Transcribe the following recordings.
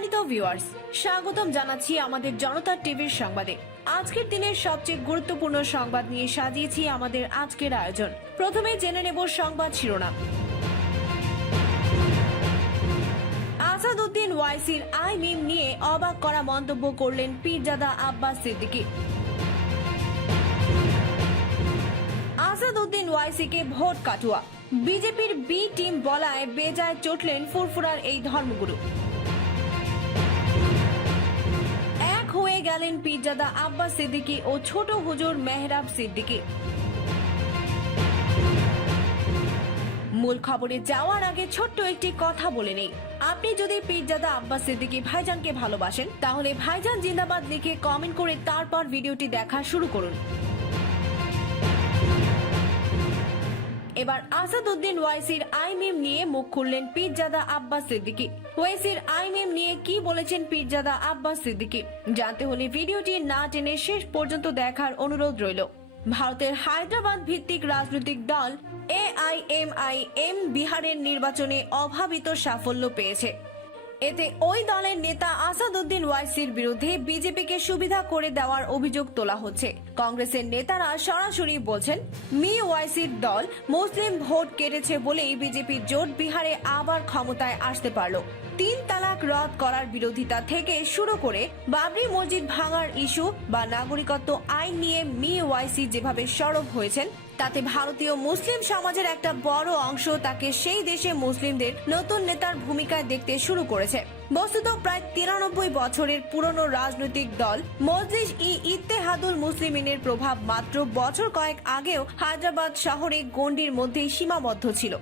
সম্মানিত ভিউয়ার্স, স্বাগতম জানাচ্ছি আমাদের জনতা টিভির সংবাদে। আজকের দিনের সবচেয়ে গুরুত্বপূর্ণ সংবাদ নিয়ে সাজিয়েছি আমাদের আজকের আয়োজন। প্রথমে জেনে নেব সংবাদ শিরোনাম। আসাদউদ্দিন ওয়াইসির আই মিম নিয়ে অবাক করা মন্তব্য করলেন পীরজাদা আব্বাস সিদ্দিকী। আসাদউদ্দিন ওয়াইসিকে ভোট কাটুয়া, বিজেপির বি টিম বলায় বেজায় চটলেন ফুরফুরার এই ধর্মগুরু। এক হয়ে গেলেন পীরজাদা আব্বাস সিদ্দিকী ও ছোট হুজুর মেহরাব সিদ্দিকী। মূল খবরে যাওয়ার আগে ছোট্ট একটি কথা বলে নেই। আপনি যদি পীরজাদা আব্বাস সিদ্দিকী ভাইজানকে ভালোবাসেন, তাহলে ভাইজান জিন্দাবাদ লিখে কমেন্ট করে তারপর ভিডিওটি দেখা শুরু করুন। এবার আসাদউদ্দিন ওয়াইসির আই মিম নিয়ে মুখ খুললেন পীরজাদা আব্বাস সিদ্দিকী। ওয়াইসির আই মিম নিয়ে কি বলেছেন পীরজাদা আব্বাস সিদ্দিকী জানতে হলে ভিডিওটি না টেনে শেষ পর্যন্ত দেখার অনুরোধ রইল। ভারতের হায়দ্রাবাদ ভিত্তিক রাজনৈতিক দল AIMIM বিহারের নির্বাচনে অভাবিত সাফল্য পেয়েছে। এতে ওই দলের নেতা আসাদউদ্দিন ওয়াইসির বিরুদ্ধে বিজেপিকে সুবিধা করে দেওয়ার অভিযোগ তোলা হচ্ছে। কংগ্রেসের নেতারা সরাসরি বলছেন, মি ওয়াইসির দল মুসলিম ভোট কেটেছে বলেই বিজেপি জোট বিহারে আবার ক্ষমতায় আসতে পারল। 3 তালাক রদ করার বিরোধিতা থেকে শুরু করে বাবরি মসজিদ ভাঙার ইস্যু বা নাগরিকত্ব আইন নিয়ে মি ওয়াইসি যেভাবে সরব হয়েছেন, তাতে ভারতীয় মুসলিম সমাজের একটা বড় অংশ তাকে সেই দেশে মুসলিমদের নতুন নেতার ভূমিকায় দেখতে শুরু করেছে। বস্তুত প্রায় 93 বছরের পুরনো রাজনৈতিক দল মজলিস-ই-ইত্তেহাদুল মুসলিমিনের প্রভাব মাত্র বছর কয়েক আগেও হায়দ্রাবাদ শহরে গণ্ডির মধ্যেই সীমাবদ্ধ ছিল।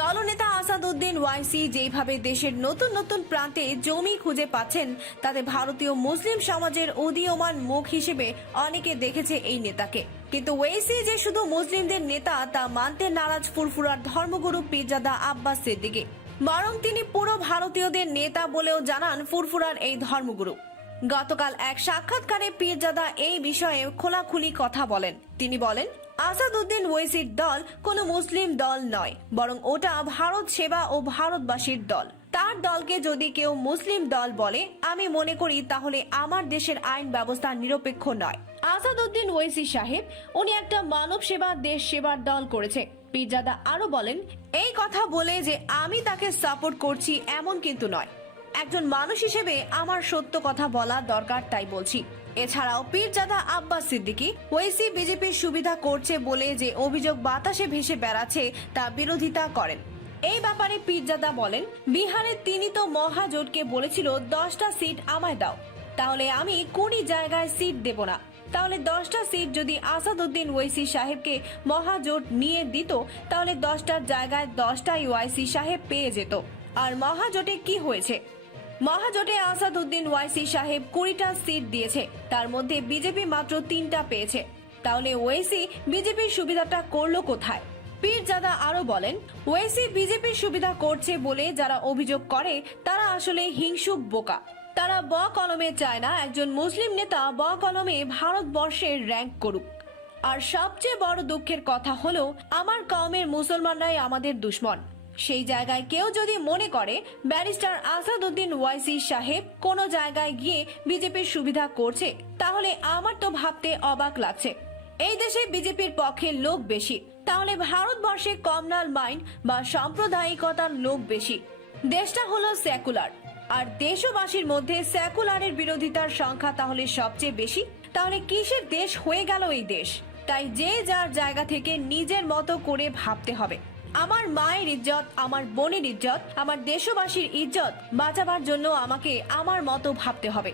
দলনেতা আসাদউদ্দিন ওয়াইসি যেভাবে দেশের নতুন নতুন প্রান্তে জমি খুঁজে পাচ্ছেন, তাতে ভারতীয় মুসলিম সমাজের উদীয়মান মুখ হিসেবে অনেকে দেখেছে এই নেতাকে। কিন্তু ওয়াইসি যে শুধু মুসলিমদের নেতা তা মানতে নারাজ ফুরফুরার ধর্মগুরু পীরজাদা আব্বাস সিদ্দিকী, বরং তিনি পুরো ভারতীয়দের নেতা বলেও জানান ফুরফুরার এই ধর্মগুরু। গতকাল এক সাক্ষাৎকারে পীরজাদা এই বিষয়ে খোলাখুলি কথা বলেন। তিনি বলেন, আসাদউদ্দিন ওয়াইসির দল কোনো মুসলিম দল নয়, বরং ওটা ভারত সেবা ও ভারতবাসীর দল। তার দলকে যদি কেউ মুসলিম দল বলে, আমি মনে করি তাহলে আমার দেশের আইন ব্যবস্থা নিরপেক্ষ নয়। আসাদউদ্দিন ওয়াইসি সাহেব, উনি একটা মানব সেবা দেশ সেবার দল করেছে। পীরজাদা আরো বলেন, এই কথা বলে যে আমি তাকে সাপোর্ট করছি এমন কিন্তু নয়। একজন মানুষ হিসেবে আমার সত্য কথা বলা দরকার, তাই বলছি। এছাড়াও পীরজাদা আব্বাস সিদ্দিকী ওয়াইসি বিজেপির সুবিধা করছে বলে যে অভিযোগ বাতাসে ভেসে বেড়াচ্ছে তা বিরোধিতা করেন। এই ব্যাপারে পীরজাদা বলেন, বিহারে তিনি তো মহাজোটকে বলেছিল 10টা সিট আমায় দাও, তাহলে আমি 20 জায়গায় সিট দেব না। তাহলে 10টা সিট যদি আসাদউদ্দিন ওয়াইসি সাহেবকে মহাজোট নিয়ে দিত, তাহলে 10টার জায়গায় 10টাই ওয়াইসি সাহেব পেয়ে যেত। আর মহাজোটে কি হয়েছে? মহাজোটে আসাদউদ্দিন ওয়াইসি সাহেব 20টা সিট দিয়েছে, তার মধ্যে বিজেপি মাত্র 3টা পেয়েছে। তাহলে ওয়াইসি বিজেপির সুবিধাটা করলো কোথায়? পীরজাদা আরো বলেন, ওয়াইসি বিজেপির সুবিধা করছে বলে যারা অভিযোগ করে তারা আসলে হিংসুক বোকা। তারা ব কলমে চায় না একজন মুসলিম নেতা ব কলমে ভারতবর্ষের র্যাঙ্ক করুক। আর সবচেয়ে বড় দুঃখের কথা হলো, আমার কওমের মুসলমানরাই আমাদের দুশ্মন। সেই জায়গায় কেউ যদি মনে করে ব্যারিস্টার আসাদউদ্দিন ওয়াইসি সাহেব কোনো জায়গায় গিয়ে বিজেপির সুবিধা করছে, তাহলে আমার তো ভাবতে অবাক লাগছে। এই দেশে বিজেপির পক্ষে লোক বেশি, তাহলে ভারতবর্ষে কমনাল মাইন্ড বা সাম্প্রদায়িকতার লোক বেশি। দেশটা হলো সেকুলার, আর দেশবাসীর মধ্যে সেকুলারের বিরোধিতার সংখ্যা তাহলে সবচেয়ে বেশি। তাহলে কিসের দেশ হয়ে গেল এই দেশ? তাই যে যার জায়গা থেকে নিজের মতো করে ভাবতে হবে। আমার মায়ের ইজ্জত, আমার বোনের ইজ্জত, আমার দেশবাসীর ইজ্জত বাঁচাবার জন্য আমাকে আমার মতো ভাবতে হবে।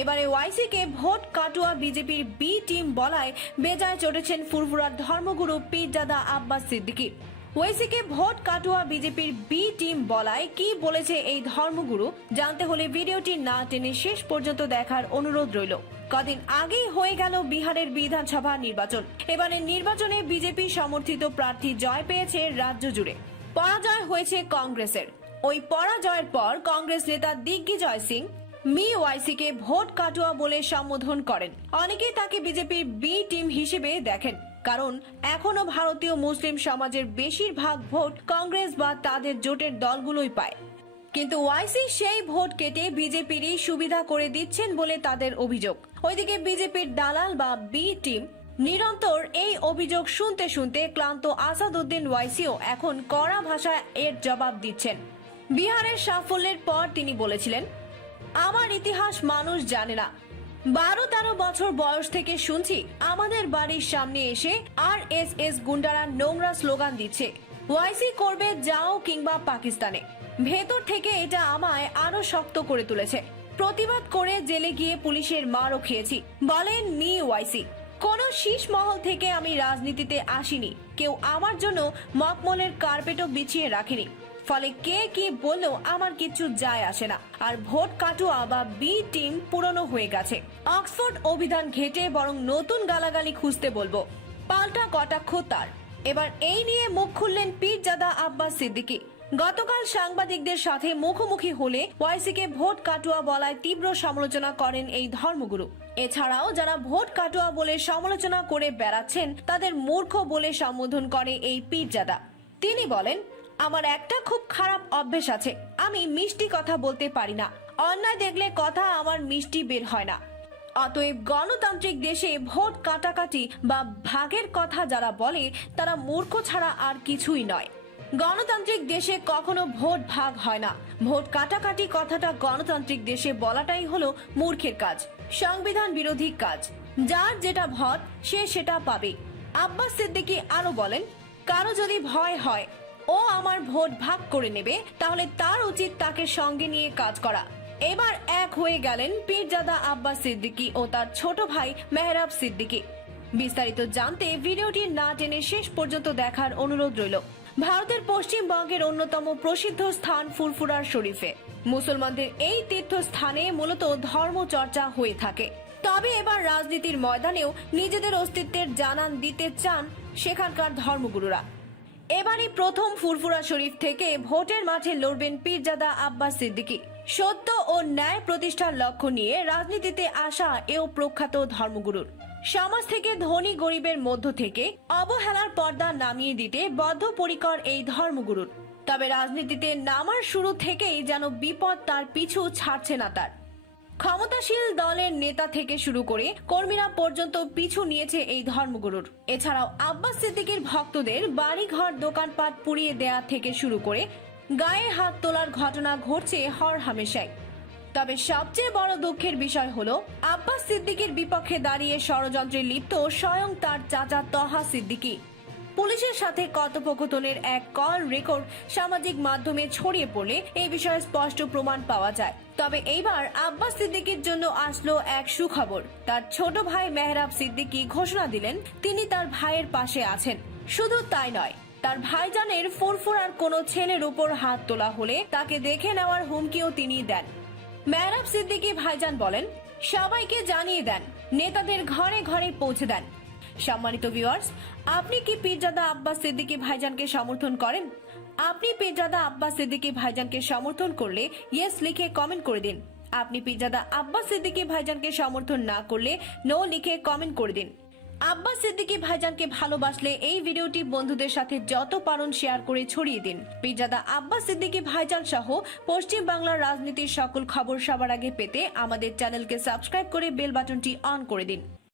এবারে ওয়াইসিকে ভোট কাটুয়া বিজেপির বি টিম বলায় বেজায় চটেছেন ফুরফুরার ধর্মগুরু পীরজাদা আব্বাস সিদ্দিকী। ওয়াইসিকে ভোট কাটুয়া বিজেপির বি টিম বলায় কি বলেছে এই ধর্মগুরু জানতে হলে ভিডিওটি না টেনে শেষ পর্যন্ত দেখার অনুরোধ রইল। কদিন আগেই হয়ে গেল বিহারের বিধানসভা নির্বাচন। এবারে নির্বাচনে বিজেপি সমর্থিত প্রার্থী জয় পেয়েছে রাজ্য জুড়ে। পরাজয় হয়েছে কংগ্রেসের। ওই পরাজয়ের পর কংগ্রেস নেতা দিগ্বিজয় সিং মি ওয়াইসিকে ভোট কাটুয়া বলে সম্বোধন করেন। অনেকেই তাকে বিজেপির বি টিম হিসেবে দেখেন, কারণ এখনো ভারতীয় মুসলিম সমাজের বেশিরভাগ ভোট কংগ্রেস বা তাদের জোটের দলগুলোই পায়। কিন্তু ওয়াইসি সেই ভোট কেটে বিজেপিরই সুবিধা করে দিচ্ছেন বলে তাদের অভিযোগ। ওইদিকে বিজেপির দালাল বা বি টিম নিরন্তর এই অভিযোগ শুনতে শুনতে ক্লান্ত আসাদউদ্দিন ওয়াইসিও এখন কড়া ভাষায় এর জবাব দিচ্ছেন। বিহারের সাফল্যের পর তিনি বলেছিলেন, আমার ইতিহাস মানুষ জানে না। 12-13 বছর বয়স থেকে শুনছি আমাদের বাড়ির সামনে এসে RSS গুন্ডারা নোংরা স্লোগান দিচ্ছে, ওয়াইসি করবে যাও কিংবা পাকিস্তানে। ভেতর থেকে এটা আমায় আরো শক্ত করে তুলেছে। প্রতিবাদ করে জেলে গিয়ে পুলিশের মারও খেয়েছি। বলেন মি ওয়াইসি। কোন শীষ মহল থেকে আমি রাজনীতিতে আসিনি, কেউ আমার জন্য মকমলের কার্পেটও বিছিয়ে রাখেনি। ফলে কে কি বললেও আমার কিছু যায় আসে না। আর ভোট কাটুয়া বা বি টিম পুরনো হয়ে গেছে। অক্সফোর্ড অভিধান ঘেটে বরং নতুন গালাগালি খুঁজতে বলবো। পাল্টা কটাক্ষ তার। এবার এই নিয়ে মুখ খুললেন পীরজাদা আব্বাস সিদ্দিকী। গতকাল সাংবাদিকদের সাথে মুখোমুখি হলে ওয়াইসিকে ভোট কাটুয়া বলায় তীব্র সমালোচনা করেন এই ধর্মগুরু। এছাড়াও যারা ভোট কাটুয়া বলে সমালোচনা করে বেড়াচ্ছেন তাদের মূর্খ বলে সম্বোধন করে এই পীরজাদা। তিনি বলেন, আমার একটা খুব খারাপ অভ্যেস আছে, আমি মিষ্টি কথা বলতে পারি না। অন্যায় দেখলে কথা আমার মিষ্টি বের হয় না। অতএব গণতান্ত্রিক দেশে ভোট কাটাকাটি বা ভাগের কথা যারা বলে তারা মূর্খ ছাড়া আর কিছুই নয়। গণতান্ত্রিক দেশে কখনো ভোট ভাগ হয় না। ভোট কাটাকাটি কথাটা গণতান্ত্রিক দেশে বলাটাই হলো মূর্খের কাজ, সংবিধান বিরোধী কাজ। যার যেটা ভোট সে সেটা পাবে। আব্বাস সিদ্দিকী আরো বলেন, কারো যদি ভয় হয় ও আমার ভোট ভাগ করে নেবে তাহলে তার উচিত তাকে সঙ্গে নিয়ে কাজ করা। এবার এক হয়ে গেলেন পীরজাদা আব্বাস সিদ্দিকী ও তার ছোট ভাই মেহরাব সিদ্দিকী। বিস্তারিত জানতে ভিডিওটি না টেনে শেষ পর্যন্ত দেখার অনুরোধ রইল। ভারতের পশ্চিমবঙ্গের অন্যতম প্রসিদ্ধ স্থান ফুরফুরার শরীফে মুসলমানদের এই তীর্থস্থানে মূলত ধর্ম চর্চা হয়ে থাকে। তবে এবার রাজনীতির ময়দানেও নিজেদের অস্তিত্বের জানান দিতে চান সেখানকার ধর্মগুরুরা। এবারই প্রথম ফুরফুরা শরীফ থেকে ভোটের মাঠে লড়বেন পীরজাদা আব্বাস সিদ্দিকী। সত্য ও ন্যায় প্রতিষ্ঠার লক্ষ্য নিয়ে রাজনীতিতে আসা এও প্রখ্যাত ধর্মগুরুর। সমাজ থেকে ধনী গরিবের মধ্য থেকে অবহেলার পর্দা নামিয়ে দিতে বদ্ধপরিকর এই ধর্মগুরুর। তবে রাজনীতিতে নামার শুরু থেকেই যেন বিপদ তার পিছু ছাড়ছে না তার। ক্ষমতাশীল দলের নেতা থেকে শুরু করে কর্মীরা পর্যন্ত পিছু নিয়েছে এই ধর্মগুরুর। এছাড়াও আব্বাস সিদ্দিকীর ভক্তদের বাড়িঘর দোকানপাট পুড়িয়ে দেয়া থেকে শুরু করে গায়ে হাত তোলার ঘটনা ঘটছে হরহামেশাই। তবে সবচেয়ে বড় দুঃখের বিষয় হলো আব্বাস সিদ্দিকীর বিপক্ষে দাঁড়িয়ে ষড়যন্ত্রে লিপ্ত স্বয়ং তার চাচা তহা সিদ্দিকী। পুলিশের সাথে কথোপকথনের এক কল রেকর্ড সামাজিক মাধ্যমে ছড়িয়ে পড়লে এই বিষয়ে স্পষ্ট প্রমাণ পাওয়া যায়। তবে এইবার আব্বাস সিদ্দিকীর জন্য আসলো এক সুখবর। তার ছোট ভাই মেহরাব সিদ্দিকী ঘোষণা দিলেন তিনি তার ভাইয়ের পাশে আছেন। শুধু তাই নয়, তার ভাইজানের ফুরফুরার কোনো ছেলের উপর হাত তোলা হলে তাকে দেখে নেওয়ার হুমকিও তিনি দেন। মেহরাব সিদ্দিকী ভাইজান বলেন, সবাইকে জানিয়ে দেন, নেতাদের ঘরে ঘরে পৌঁছে দেন। সম্মানিত ভিউয়ার্স, আপনি কি পীরজাদা আব্বাস সিদ্দিকী ভাইজানকে সমর্থন করেন? আপনি পীরজাদা আব্বাস সিদ্দিকী ভাইজানকে সমর্থন করলে ইয়েস লিখে কমেন্ট করে দিন। আপনি পীরজাদা আব্বাস সিদ্দিকী ভাইজানকে সমর্থন না করলে নো লিখে কমেন্ট করে দিন। আব্বাস সিদ্দিকী ভাইজানকে ভালোবাসলে এই ভিডিওটি বন্ধুদের সাথে যত পারেন শেয়ার করে ছড়িয়ে দিন। পীরজাদা আব্বাস সিদ্দিকী ভাইজান সহ পশ্চিম বাংলার রাজনীতির সকল খবর সবার আগে পেতে আমাদের চ্যানেলকে সাবস্ক্রাইব করে বেল বাটনটি অন করে দিন।